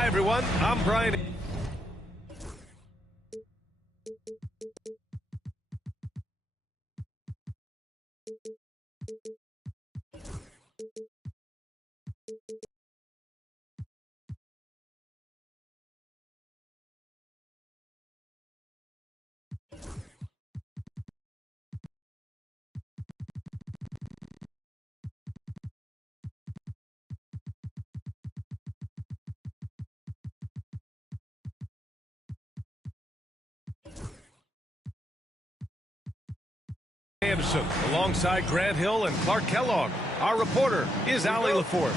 Hi, everyone. I'm Brian. Anderson, alongside Grant Hill and Clark Kellogg. Our reporter is Allie LaForce.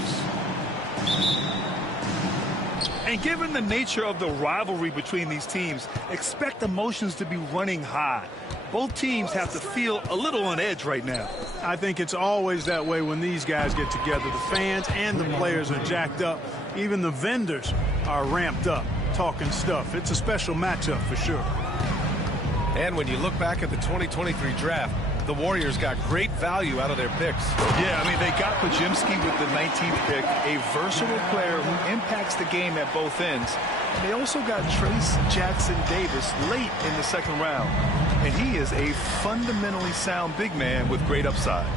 And given the nature of the rivalry between these teams, expect emotions to be running high. Both teams have to feel a little on edge right now. I think it's always that way when these guys get together. The fans and the players are jacked up. Even the vendors are ramped up, talking stuff. It's a special matchup for sure. And when you look back at the 2023 draft, the Warriors got great value out of their picks. Yeah, I mean, they got Pajimski with the 19th pick, a versatile player who impacts the game at both ends. And they also got Trace Jackson-Davis late in the second round. And he is a fundamentally sound big man with great upside.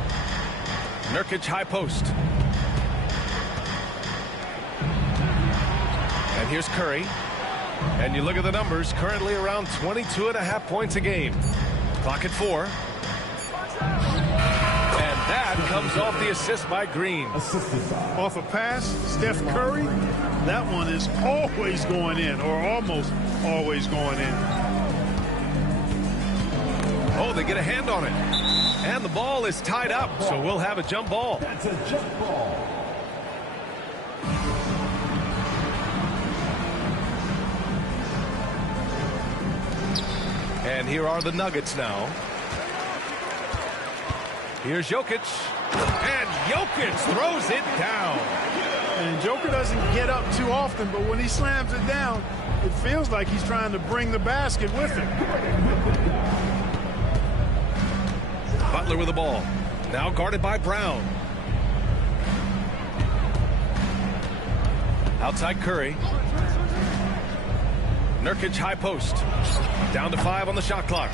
Nurkic high post. And here's Curry. And you look at the numbers, currently around 22.5 points a game. Clock at 4. And that comes off the assist by Green. Off a pass, Steph Curry, that one is always going in, or almost always going in. Oh, they get a hand on it. And the ball is tied up, so we'll have a jump ball. That's a jump ball. And here are the Nuggets now. Here's Jokic. And Jokic throws it down. And Joker doesn't get up too often, but when he slams it down, it feels like he's trying to bring the basket with him. Butler with the ball. Now guarded by Brown. Outside Curry. Nurkic high post. Down to 5 on the shot clock.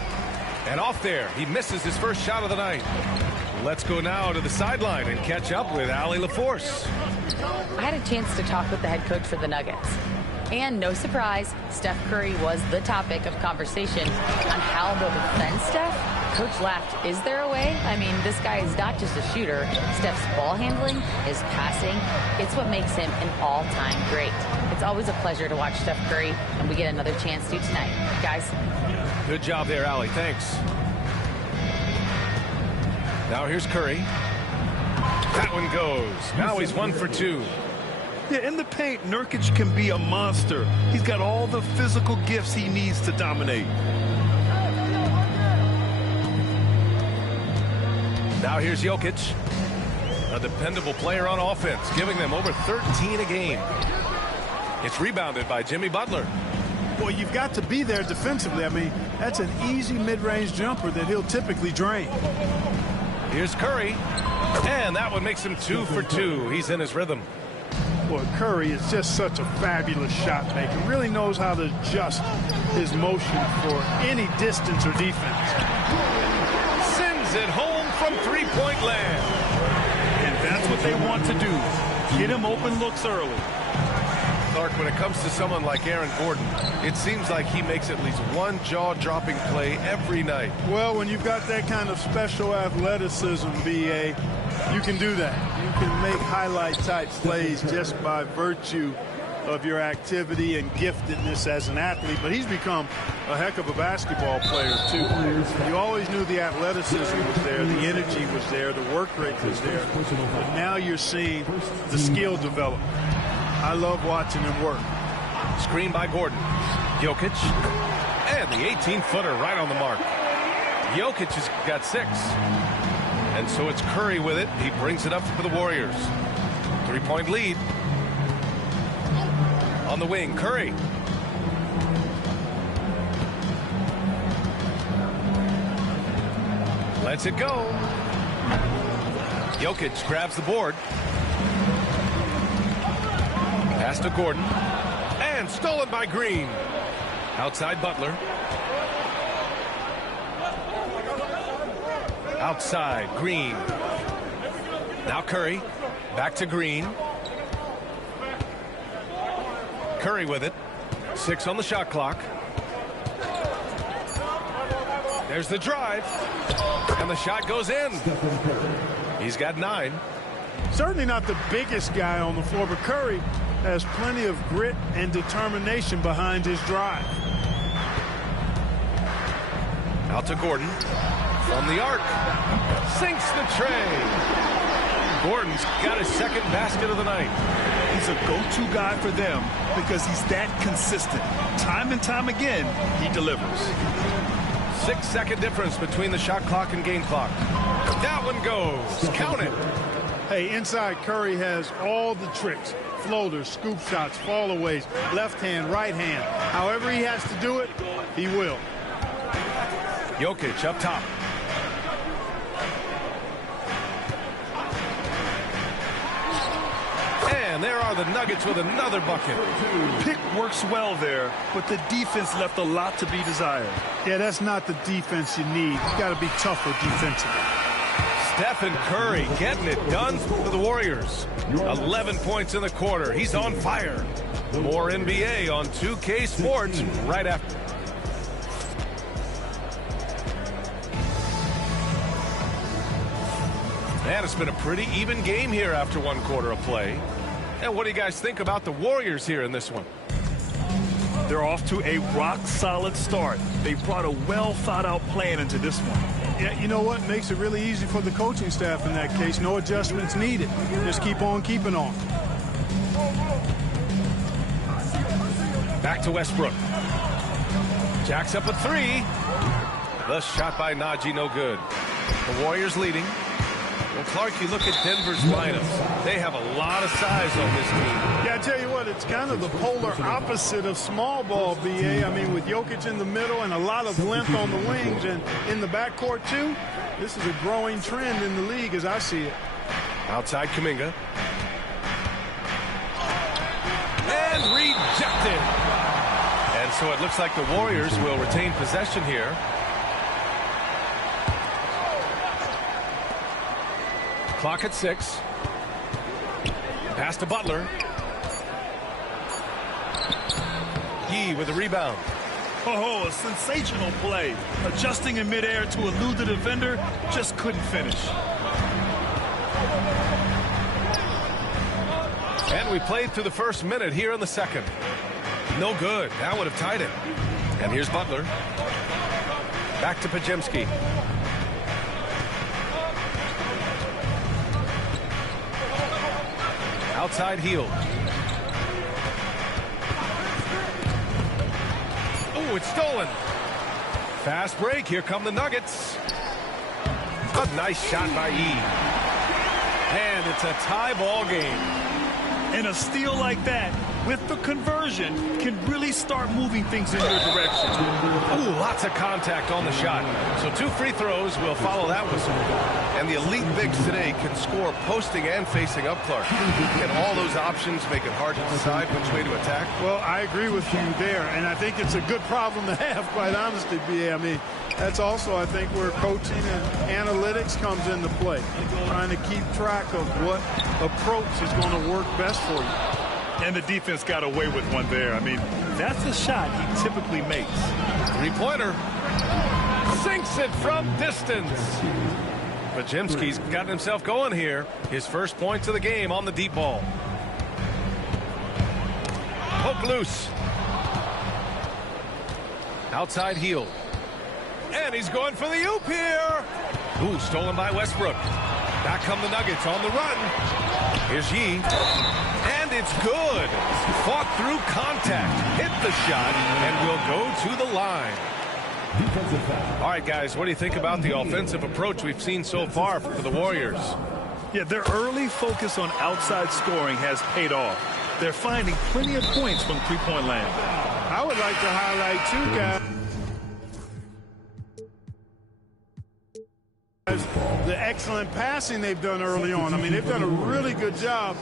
And off there, he misses his first shot of the night. Let's go now to the sideline and catch up with Allie LaForce. I had a chance to talk with the head coach for the Nuggets. And no surprise, Steph Curry was the topic of conversation on how they'll defend Steph. Coach laughed, is there a way? I mean, this guy is not just a shooter. Steph's ball handling, his passing, it's what makes him an all-time great. It's always a pleasure to watch Steph Curry, and we get another chance to tonight. Guys. Good job there, Allie. Thanks. Now here's Curry. That one goes. Now he's 1 for 2. Yeah, in the paint, Nurkic can be a monster. He's got all the physical gifts he needs to dominate. Now here's Jokic. A dependable player on offense, giving them over 13 a game. It's rebounded by Jimmy Butler. Well, you've got to be there defensively. I mean, that's an easy mid-range jumper that he'll typically drain. Here's Curry. And that one makes him 2 for 2. He's in his rhythm. Well, Curry is just such a fabulous shot maker. Really knows how to adjust his motion for any distance or defense. Sends it home from three-point land. And that's what they want to do. Get him open looks early. Clark, when it comes to someone like Aaron Gordon, it seems like he makes at least one jaw-dropping play every night. Well, when you've got that kind of special athleticism, B.A., you can do that. You can make highlight-type plays just by virtue of your activity and giftedness as an athlete. But he's become a heck of a basketball player, too. You always knew the athleticism was there, the energy was there, the work rate was there. But now you're seeing the skill develop. I love watching him work. Screen by Gordon. Jokic. And the 18-footer right on the mark. Jokic has got 6. And so it's Curry with it. He brings it up for the Warriors. 3-point lead. On the wing, Curry. Lets it go. Jokic grabs the board. Pass to Gordon. And stolen by Green. Outside Butler. Outside Green. Now Curry. Back to Green. Curry with it. 6 on the shot clock. There's the drive. And the shot goes in. He's got 9. Certainly not the biggest guy on the floor, but Curry has plenty of grit and determination behind his drive. Out to Gordon. From the arc. Sinks the tray. Gordon's got his second basket of the night. He's a go-to guy for them because he's that consistent. Time and time again, he delivers. 6-second difference between the shot clock and game clock. That one goes. Count it. Hey, inside Curry has all the tricks. Floaters, scoop shots, fallaways, left hand, right hand. However he has to do it, he will. Jokic up top. And there are the Nuggets with another bucket. Pick works well there, but the defense left a lot to be desired. Yeah, that's not the defense you need. You got to be tougher defensively. Stephen Curry getting it done for the Warriors. 11 points in the quarter. He's on fire. More NBA on 2K Sports right after. Man, it's been a pretty even game here after one quarter of play. And what do you guys think about the Warriors here in this one? They're off to a rock-solid start. They brought a well-thought-out plan into this one. Yeah, you know what? Makes it really easy for the coaching staff in that case. No adjustments needed. Just keep on keeping on. Back to Westbrook. Jacks up a 3. The shot by Najee, no good. The Warriors leading. Well, Clark, you look at Denver's lineup. They have a lot of size on this team. Yeah, I tell you what, it's kind of the polar opposite of small ball, B.A. I mean, with Jokic in the middle and a lot of length on the wings and in the backcourt, too, this is a growing trend in the league as I see it. Outside Kuminga. And rejected. And so it looks like the Warriors will retain possession here. Clock at 6. Pass to Butler. Yee with a rebound. Oh, a sensational play. Adjusting in midair to elude the defender, just couldn't finish. And we played through the first minute here in the second. No good. That would have tied it. And here's Butler. Back to Pajemski. Outside heel. Oh, it's stolen. Fast break. Here come the Nuggets. A nice shot by E. And it's a tie ball game. And a steal like that, with the conversion, can really start moving things in your direction. Ooh, lots of contact on the shot. So 2 free throws will follow that whistle. And the elite bigs today can score posting and facing up, Clark. And all those options make it hard to decide which way to attack. Well, I agree with you there, and I think it's a good problem to have, quite honestly, B.A. I mean, that's also, I think, where coaching and analytics comes into play. Trying to keep track of what approach is going to work best for you. And the defense got away with one there. I mean, that's a shot he typically makes. 3-pointer. Sinks it from distance. Pajemski's gotten himself going here. His first points of the game on the deep ball. Poke loose. Outside heel. And he's going for the oop here. Ooh, stolen by Westbrook. Back come the Nuggets on the run. Here's Yee. And it's good. Fought through contact. Hit the shot and will go to the line. All right, guys, what do you think about the offensive approach we've seen so far for the Warriors? Yeah, their early focus on outside scoring has paid off. They're finding plenty of points from three-point land. I would like to highlight, too, guys, the excellent passing they've done early on. I mean, they've done a really good job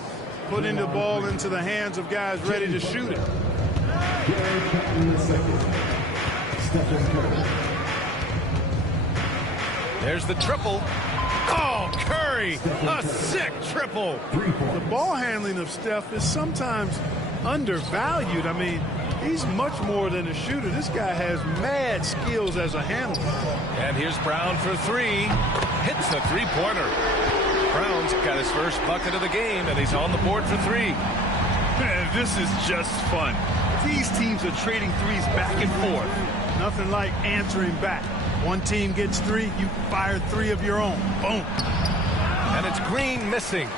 putting the ball into the hands of guys ready to shoot it. There's the triple. Oh, Curry, a sick triple. The ball handling of Steph is sometimes undervalued. I mean, he's much more than a shooter. This guy has mad skills as a handler. And here's Brown for three. Hits the three-pointer. Brown's got his first bucket of the game, and he's on the board for three. Man, this is just fun. These teams are trading threes back and forth. Nothing like answering back. One team gets three, you fire three of your own. Boom. And it's Green missing.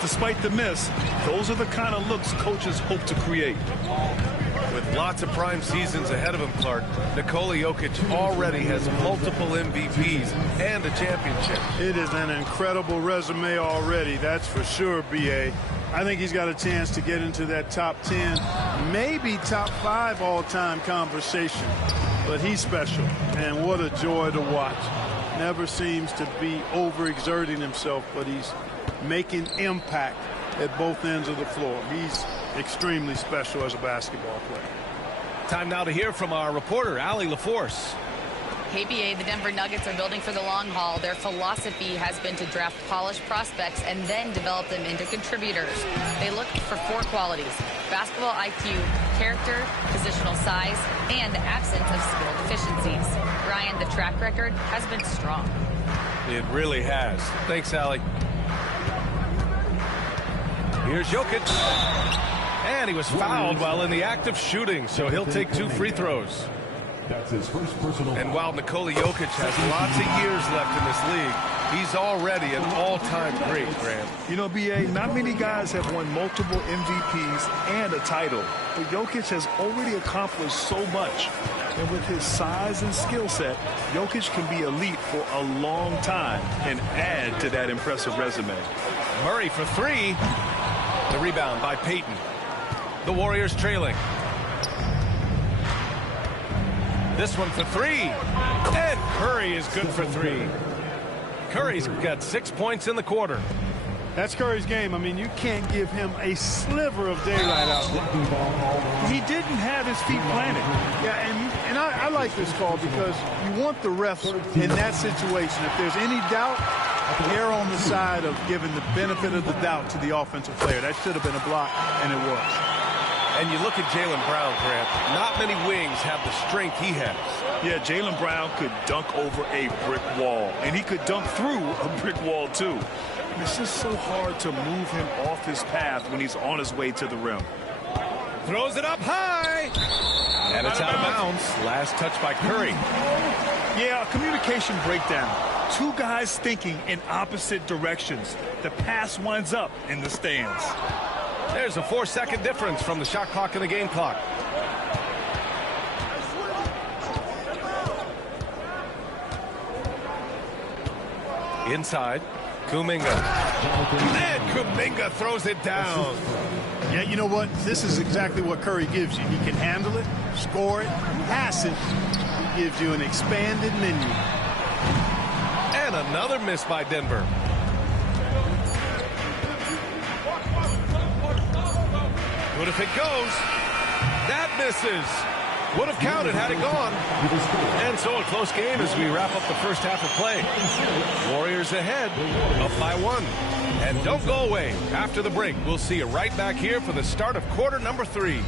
Despite the miss, those are the kind of looks coaches hope to create. With lots of prime seasons ahead of him, Clark, Nikola Jokic already has multiple MVPs and a championship. It is an incredible resume already, that's for sure, B.A. I think he's got a chance to get into that top 10, maybe top 5 all-time conversation. But he's special, and what a joy to watch. Never seems to be overexerting himself, but he's making impact at both ends of the floor. He's extremely special as a basketball player. Time now to hear from our reporter, Allie LaForce. KBA, the Denver Nuggets are building for the long haul. Their philosophy has been to draft polished prospects and then develop them into contributors. They look for 4 qualities: basketball IQ, character, positional size, and the absence of skill deficiencies. Ryan, the track record has been strong. It really has. Thanks, Allie. Here's Jokic. And he was fouled while in the act of shooting, so he'll take 2 free throws. That's his first personal. And while Nikola Jokic has lots of years left in this league, he's already an all-time great, Graham. You know, B.A., not many guys have won multiple MVPs and a title, but Jokic has already accomplished so much. And with his size and skill set, Jokic can be elite for a long time and add to that impressive resume. Murray for 3. The rebound by Payton. The Warriors trailing. This one for 3. And Curry is good for 3. Curry's got 6 points in the quarter. That's Curry's game. I mean, you can't give him a sliver of daylight out there. He didn't have his feet planted. Yeah, and I like this call because you want the refs in that situation. If there's any doubt, err on the side of giving the benefit of the doubt to the offensive player. That should have been a block, and it was. And you look at Jaylen Brown, Grant. Not many wings have the strength he has. Yeah, Jaylen Brown could dunk over a brick wall, and he could dunk through a brick wall, too. And it's just so hard to move him off his path when he's on his way to the rim. Throws it up high. And it's out of bounds. Last touch by Curry. Yeah, a communication breakdown. 2 guys thinking in opposite directions. The pass winds up in the stands. There's a 4-second difference from the shot clock and the game clock. Inside, Kuminga. And Kuminga throws it down. Yeah, you know what? This is exactly what Curry gives you. He can handle it, score it, pass it. He gives you an expanded menu. And another miss by Denver. Good if it goes. That misses. Would have counted had it gone. And so a close game as we wrap up the first half of play. Warriors ahead, up by 1. And don't go away. After the break, we'll see you right back here for the start of quarter number 3.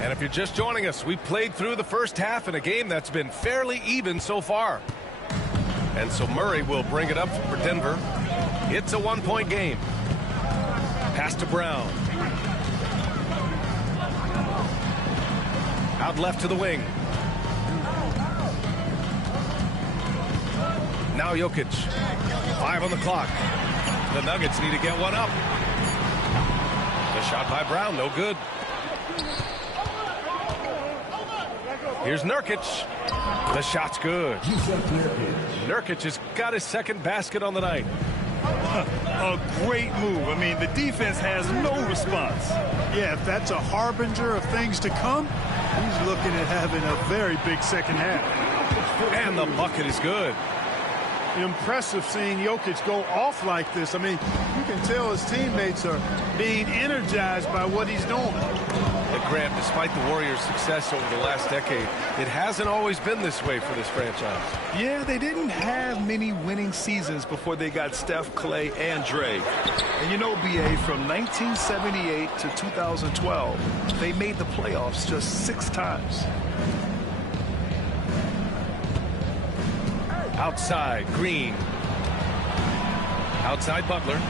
And if you're just joining us, we played through the first half in a game that's been fairly even so far. And so Murray will bring it up for Denver. It's a 1-point game. Pass to Brown. Out left to the wing. Now Jokic. 5 on the clock. The Nuggets need to get one up. The shot by Brown, no good. Here's Nurkic. The shot's good. Nurkic has got his second basket on the night. A great move. I mean, the defense has no response. Yeah, if that's a harbinger of things to come, he's looking at having a very big second half. And the bucket is good. impressive seeing Jokic go off like this. I mean, you can tell his teammates are being energized by what he's doing. And Graham, despite the Warriors' success over the last decade, it hasn't always been this way for this franchise. Yeah, they didn't have many winning seasons before they got Steph, Clay, and Dre. And you know, BA, from 1978 to 2012, they made the playoffs just 6 times. Outside, Green. Outside, Butler.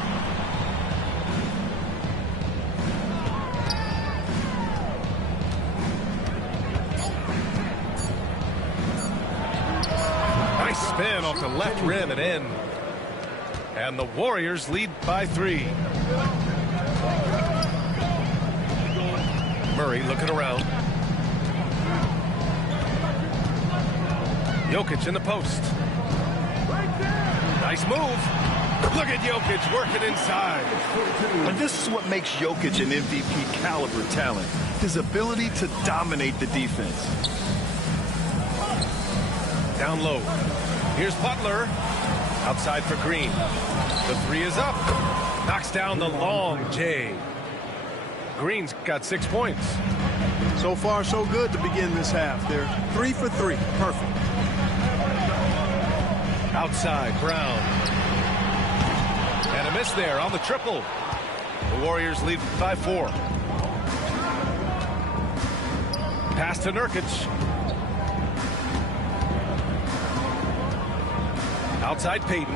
Nice spin off the left rim and in. And the Warriors lead by 3. Murray looking around. Jokic in the post. Nice move. Look at Jokic working inside. And this is what makes Jokic an MVP caliber talent. His ability to dominate the defense. Down low. Here's Butler. Outside for Green. The 3 is up. Knocks down the long J. Green's got 6 points. So far, so good to begin this half. They're 3 for 3. Perfect. Outside, Brown. And a miss there on the triple. The Warriors lead by 4. Pass to Nurkic. Outside Payton.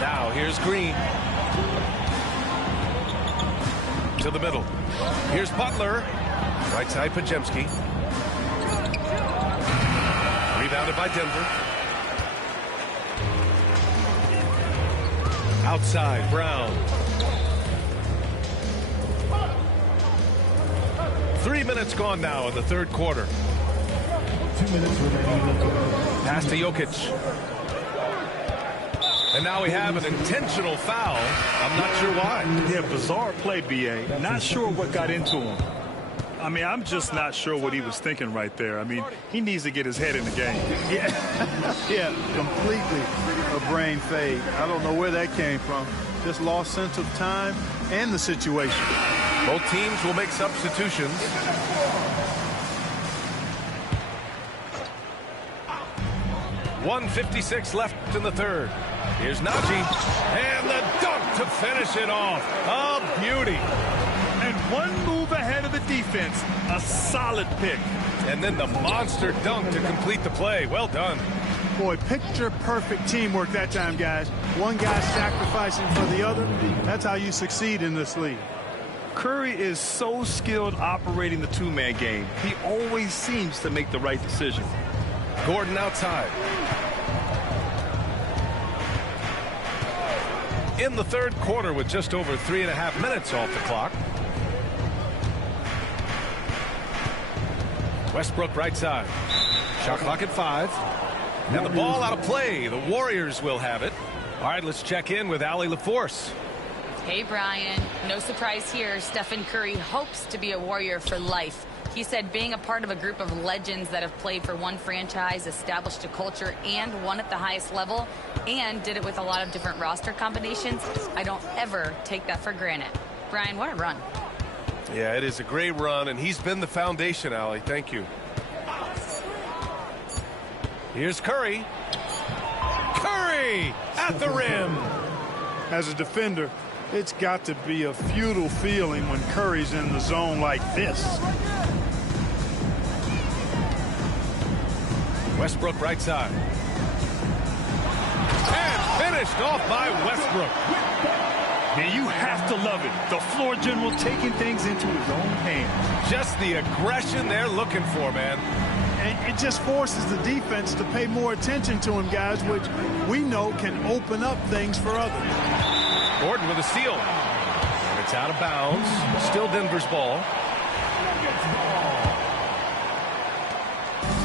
Now here's Green. To the middle. Here's Butler. Right side Podziemski. Rebounded by Denver. Outside, Brown. 3 minutes gone now in the third quarter. 2 minutes remaining. Pass to Jokic. And now we have an intentional foul. I'm not sure why. Yeah, bizarre play, BA. Not sure what got into him. I mean, I'm just not sure what he was thinking right there. I mean, he needs to get his head in the game. Yeah, completely a brain fade. I don't know where that came from. Just lost sense of time and the situation. Both teams will make substitutions. .156 left in the third. Here's Najee. And the dunk to finish it off. A beauty. And one move ahead of the defense. A solid pick. And then the monster dunk to complete the play. Well done. Boy, picture perfect teamwork that time, guys. One guy sacrificing for the other. That's how you succeed in this league. Curry is so skilled operating the two-man game. He always seems to make the right decision. Gordon outside. In the third quarter with just over 3.5 minutes off the clock. Westbrook right side. Shot clock at 5. And the ball out of play. The Warriors will have it. All right, let's check in with Allie LaForce. Hey, Brian. No surprise here. Stephen Curry hopes to be a Warrior for life. He said being a part of a group of legends that have played for one franchise, established a culture, and won at the highest level, and did it with a lot of different roster combinations, I don't ever take that for granted. Brian, what a run. Yeah, it is a great run, and he's been the foundation, Allie. Thank you. Here's Curry. Curry at the rim. As a defender, it's got to be a futile feeling when Curry's in the zone like this. Westbrook right side. And finished off by Westbrook. Man, you have to love it. The floor general taking things into his own hands. Just the aggression they're looking for, man. And it just forces the defense to pay more attention to him, guys, which we know can open up things for others. Gordon with a steal. And it's out of bounds. Still Denver's ball.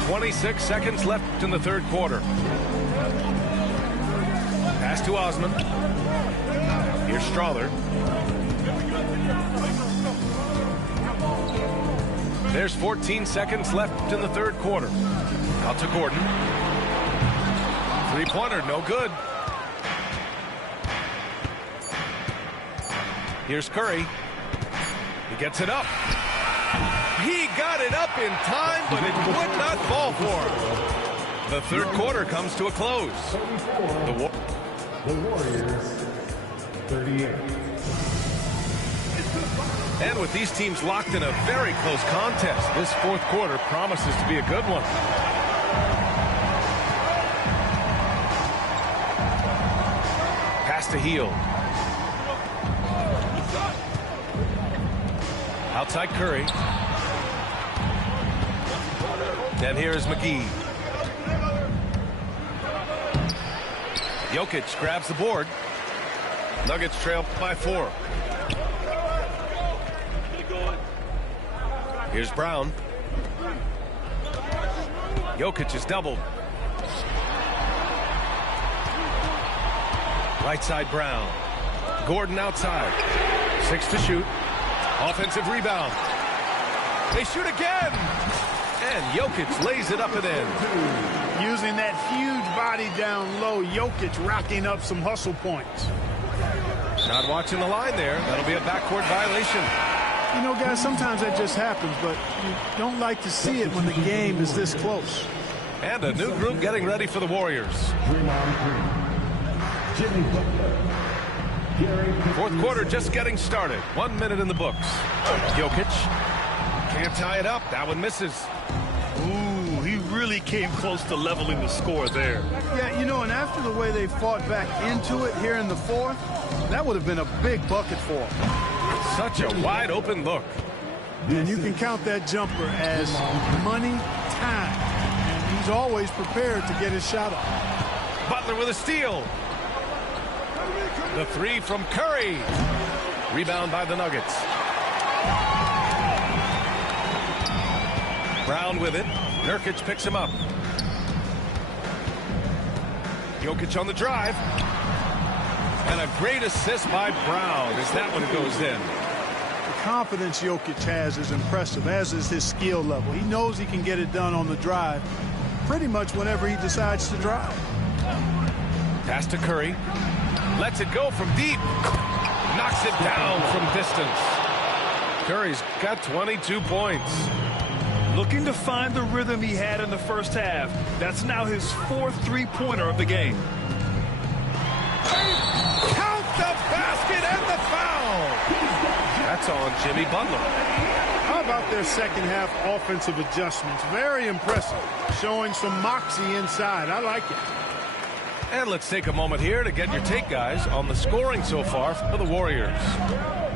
26 seconds left in the third quarter. Pass to Osman. Here's Strawler. There's 14 seconds left in the third quarter. Out to Gordon. Three-pointer, no good. Here's Curry. He gets it up. He got it up in time, but it would not fall for him. The third quarter comes to a close. The Warriors, 38. And with these teams locked in a very close contest, this fourth quarter promises to be a good one. Pass to Hield. Outside Curry. And here is McGee. Jokic grabs the board. Nuggets trail by 4. Here's Brown. Jokic is doubled. Right side Brown. Gordon outside. 6 to shoot. Offensive rebound. They shoot again. And Jokic lays it up and in. Using that huge body down low, Jokic racking up some hustle points. Not watching the line there. That'll be a backcourt violation. You know, guys, sometimes that just happens, but you don't like to see it when the game is this close. And a new group getting ready for the Warriors. Jimmy Butler. Fourth quarter just getting started. 1 minute in the books. Jokic can't tie it up. That one misses. Ooh, he really came close to leveling the score there. Yeah, you know, and after the way they fought back into it here in the fourth, that would have been a big bucket for them. Such a wide open look. And you can count that jumper as money time. And he's always prepared to get his shot off. Butler with a steal. The three from Curry. Rebound by the Nuggets. Brown with it. Nurkic picks him up. Jokic on the drive. And a great assist by Brown as that one goes in. The confidence Jokic has is impressive, as is his skill level. He knows he can get it done on the drive pretty much whenever he decides to drive. Pass to Curry. Lets it go from deep. Knocks it down from distance. Curry's got 22 points. Looking to find the rhythm he had in the first half. That's now his fourth three-pointer of the game. Count the basket and the foul. That's on Jimmy Butler. How about their second half offensive adjustments? Very impressive. Showing some moxie inside. I like it. And let's take a moment here to get your take, guys, on the scoring so far for the Warriors.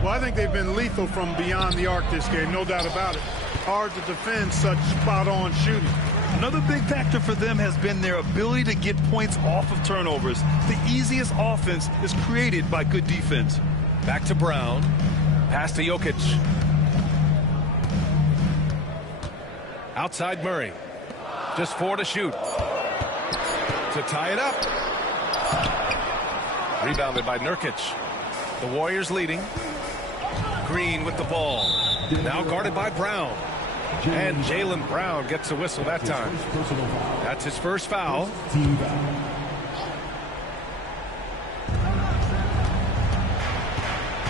Well, I think they've been lethal from beyond the arc this game, no doubt about it. Hard to defend such spot-on shooting. Another big factor for them has been their ability to get points off of turnovers. The easiest offense is created by good defense. Back to Brown. Pass to Jokic. Outside Murray. Just 4 to shoot. To tie it up. Rebounded by Nurkic. The Warriors leading. Green with the ball. Now guarded by Brown. And Jaylen Brown gets a whistle that time. That's his first foul.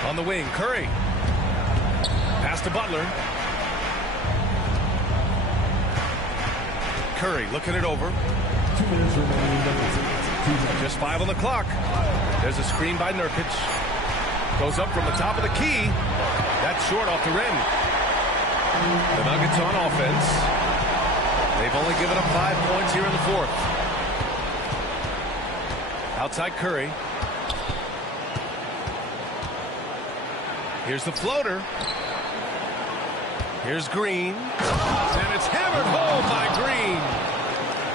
On the wing, Curry. Pass to Butler. Curry looking it over. 2 minutes remaining. Just 5 on the clock. There's a screen by Nurkic. Goes up from the top of the key. That's short off the rim. The Nuggets on offense. They've only given up 5 points here in the fourth. Outside Curry. Here's the floater. Here's Green. And it's hammered home by Green.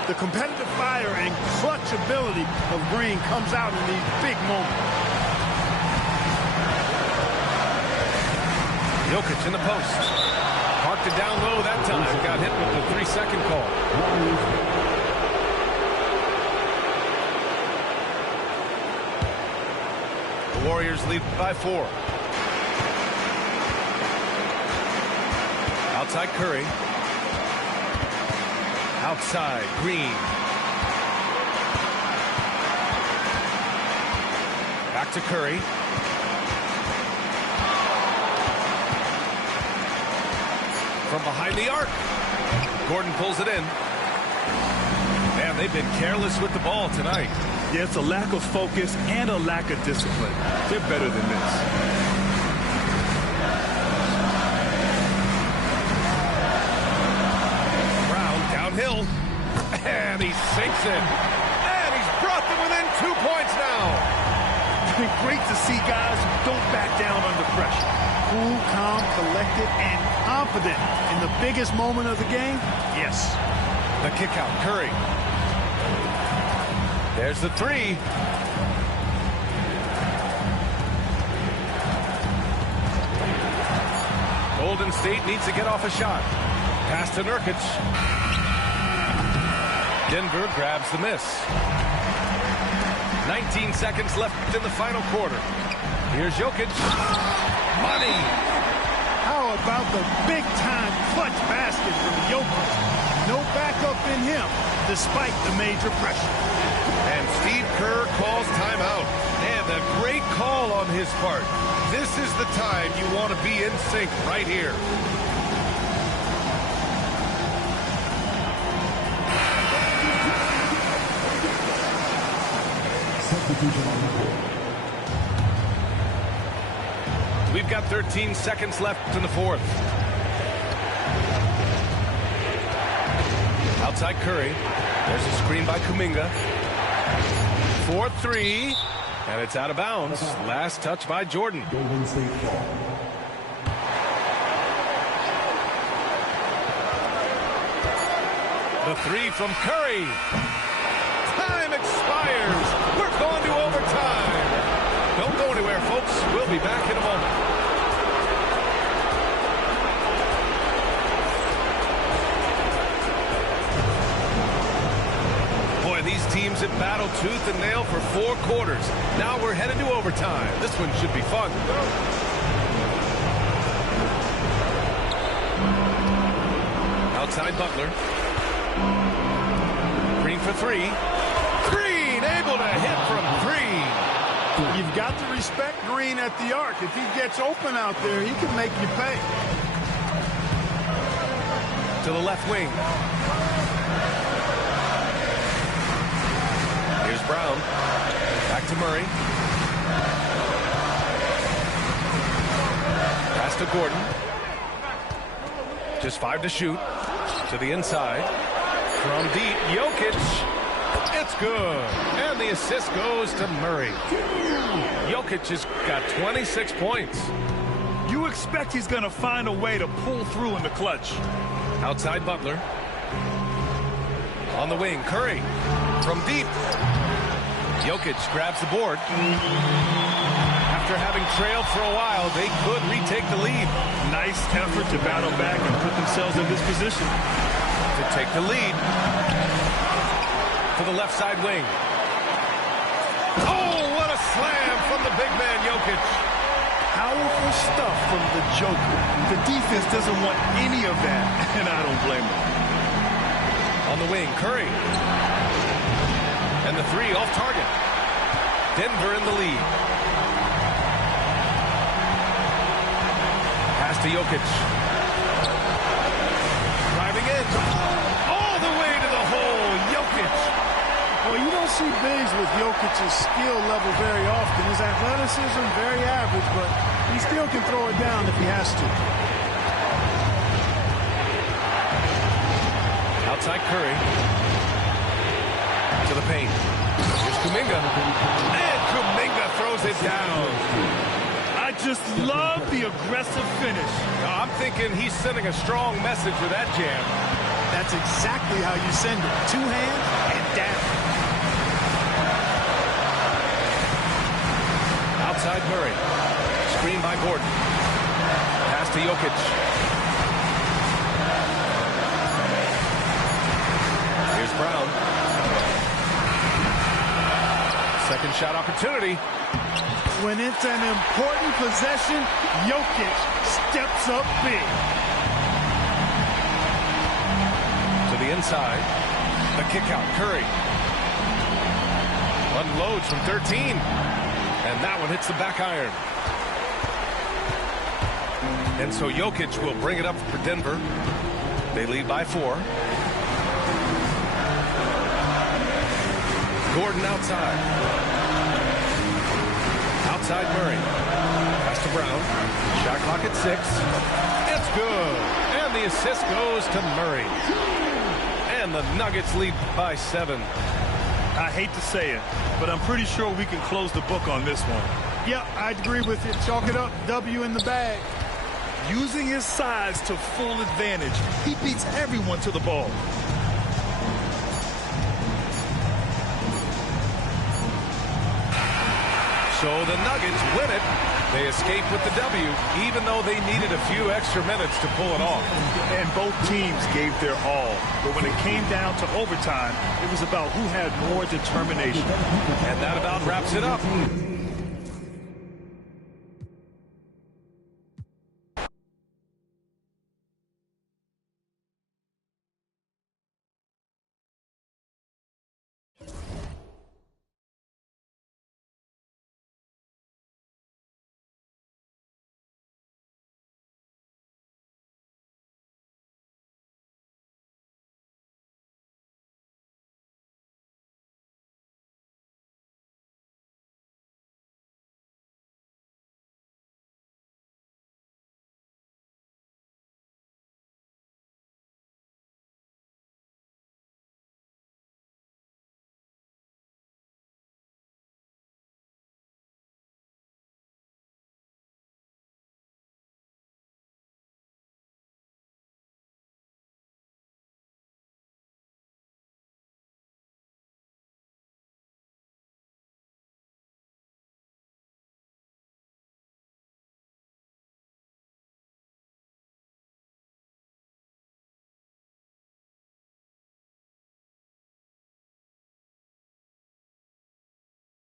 The competitive fire and clutch ability of Green comes out in these big moments. Jokic in the post. Parked it down low that time. Got hit with the 3-second call. The Warriors lead by 4. Outside Curry. Outside Green. Back to Curry. From behind the arc. Gordon pulls it in. Man, they've been careless with the ball tonight. Yeah, it's a lack of focus and a lack of discipline. They're better than this. Brown downhill. And he sinks it. And he's brought them within 2 points now. Great to see guys who don't back down under pressure. Cool, calm, collected, and confident in the biggest moment of the game. Yes. The kick out, Curry. There's the three. Golden State needs to get off a shot. Pass to Nurkic. Denver grabs the miss. 19 seconds left in the final quarter. Here's Jokic. Money. How about the big-time clutch basket from Jokic? No backup in him, despite the major pressure. And Steve Kerr calls timeout. And a great call on his part. This is the time you want to be in sync right here. We've got 13 seconds left in the fourth. Outside Curry. There's a screen by Kuminga. 4-3. And it's out of bounds. Last touch by Jordan. Golden State ball. The three from Curry. Time expires. We're going to overtime. Don't go anywhere, folks. We'll be back in a moment. Boy, these teams have battled tooth and nail for 4 quarters. Now we're headed to overtime. This one should be fun. Outside Butler. Green for three. Green able to hit from 3. You've got to respect Green at the arc. If he gets open out there, he can make you pay. To the left wing. Here's Brown. Back to Murray. Pass to Gordon. Just 5 to shoot. To the inside. From deep, Jokic. It's good. And the assist goes to Murray. Jokic has got 26 points. You expect he's going to find a way to pull through in the clutch. Outside Butler. On the wing, Curry. From deep. Jokic grabs the board. After having trailed for a while, they could retake the lead. Nice effort to battle back and put themselves in this position. To take the lead. To the left side wing. Oh, what a slam from the big man, Jokic. Powerful stuff from the Joker. The defense doesn't want any of that, and I don't blame them. On the wing, Curry. And the three off target. Denver in the lead. Pass to Jokic. Driving in. All the way to the hole, Jokic. Well, you don't see bigs with Jokic's skill level very often. His athleticism, very average, but he still can throw it down if he has to. Outside Curry. To the paint. Here's Kuminga. And Kuminga throws it down. I just love the aggressive finish. I'm thinking he's sending a strong message with that jam. That's exactly how you send it. 2 hands and down. Outside Murray. Screen by Gordon. Pass to Jokic. Here's Brown. Second shot opportunity. When it's an important possession, Jokic steps up big. To the inside. The kick out. Curry. Unloads from 13. And that one hits the back iron. And so Jokic will bring it up for Denver. They lead by 4. Gordon outside. Outside Murray. Pass to Brown. Shot clock at 6. It's good. And the assist goes to Murray. And the Nuggets lead by 7. I hate to say it, but I'm pretty sure we can close the book on this one. Yeah, I agree with you. Chalk it up. W in the bag. Using his size to full advantage, he beats everyone to the ball. So the Nuggets win it. They escape with the W, even though they needed a few extra minutes to pull it off. And both teams gave their all. But when it came down to overtime, it was about who had more determination. And that about wraps it up.